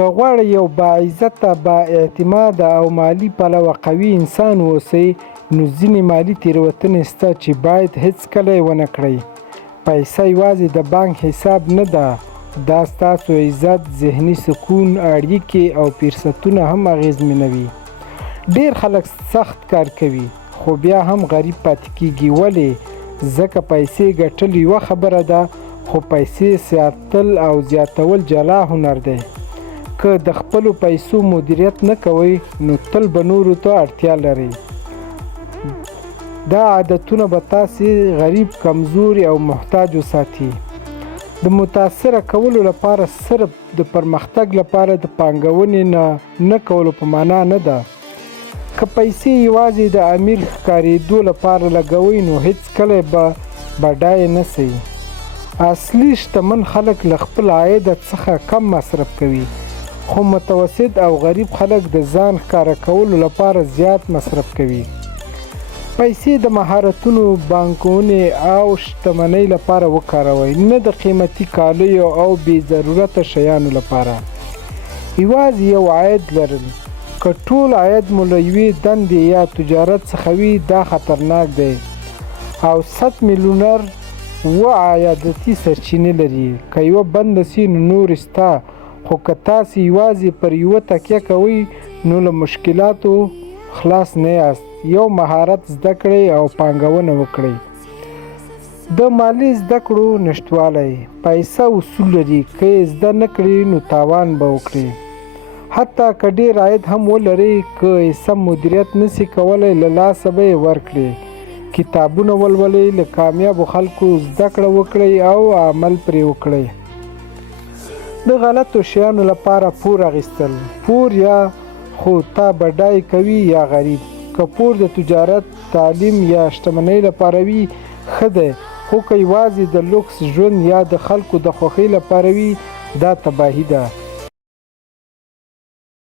که غواړئ یو باعزته، بااعتماده او مالي پلوه قوي انسان واوسئ، نو ځینې مالي تېروتنې شته چې باید هېڅکله یې ونه کړئ. پیسه یوازې د بانک حساب نه ده، دا ستاسو عزت، ذهني سکون، اړیکې او فرصتونه هم اغېزمنوي. ډېر خلک سخت کار کوي خو بیا هم غریب پاتې کېږي. ولې؟ ځکه پیسې ګټل یوه خبره ده، خو پیسې ساتل او زیاتول جلا هنر دی. که د خپلو پیسو مدیریت نه کوئ نو تل به نورو ته اړتیا لرئ. دا عادتونه به تاسې غریب، کمزوري او محتاج وساتي. د متاثره کولو لپاره صرف د پرمختګ لپاره د پانګونې نه کولو په معنا نه ده. که پیسې یوازې د امیر ښکارېدو لپاره لګوئ نو هېڅکله به بډایه نه سئ. اصلي شتمن خلک له خپل عاید څخه کم مصرف کوي، خو متوسط او غریب خلک د ځان ښکاره کولو لپاره زیات مصرف کوي. پیسې د مهارتونو، بانکونې او شتمنۍ لپاره وکاروئ، نه د قیمتي کالیو او بې ضرورته شیانو لپاره. یوازې یو عاید لرل، که ټول عاید مو له یوې دندې یا تجارت څخه وي، دا خطرناک دی. او 100 میلیونر 2 عایداتي سرچینې لري. که یوه بنده سي نو نورې سته، خو که تاسې یوازې پر یوه تکیه کوئ نو له مشکلاتو خلاص نه یاست. یو مهارت زده کړئ او پانګونه وکړئ. د مالي زده کړو نشتوالی. پیسه اصول لري، که یې زده نه کړئ نو تاوان به وکړئ. حتی که ډېر عاید هم ولرئ، که یې سم مدیریت نسئ کولی، له لاسه به یې ورکړئ. کتابونه ولولئ، له کامیابو خلکو زده کړه وکړئ او عمل پرې وکړئ. د غلطو شیانو لپاره پور اخیستل. پور یا خو تا بډای کوي یا غریب. که پور د تجارت، تعلیم یا شتمنۍ لپاره وي ښه دی، خو که یوازې د لوکس ژوند یا د خلکو د خوښۍ لپاره وي دا تباهي ده.